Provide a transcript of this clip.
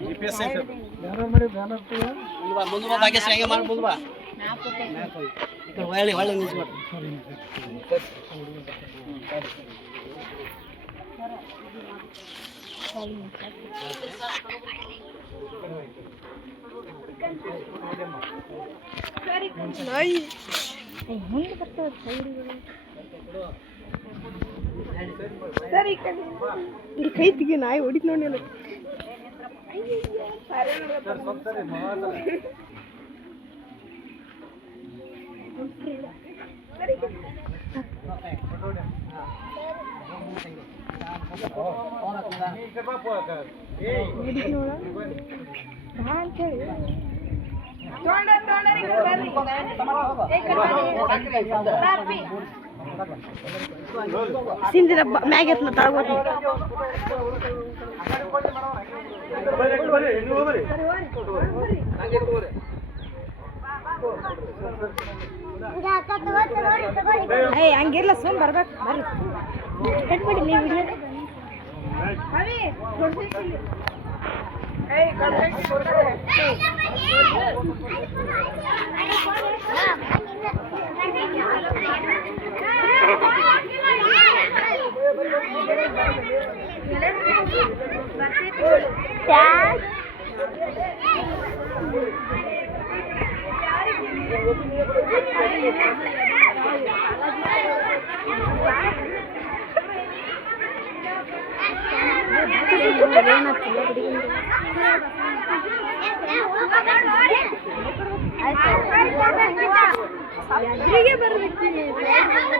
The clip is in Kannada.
GPS ಐತೆ ಮುಂದೆ ಬಾಕಿ ಸಂಗೆ ಮಾಡಿ ಮುಂದೆ ಬಾ ಒಳ್ಳೆ ಒಳ್ಳೆ ನಿಲ್ಸಿ ಮಾಡಿ ಮುಂದೆ ಬರ್ತದೆ ಸರಿ ಇಲ್ಲಿ ಕೈ ತೆಗಿ ನಾಯಿ ಹೊಡಿತ್ ನೋಡಿ ಸಿಂದಿರ ಮ್ಯಾಗ್ ಎತ್ನ ತಗೋತಿ ಏಯ್ ಹಂಗಿರ್ಲ ಸುಮ್ ಬರ್ಬೇಕು ಬರ್ರಿ ಕಟ್ಬಿಡಿ ನೀವು ವಿಡಿಯೋ ಬರಬೇಕು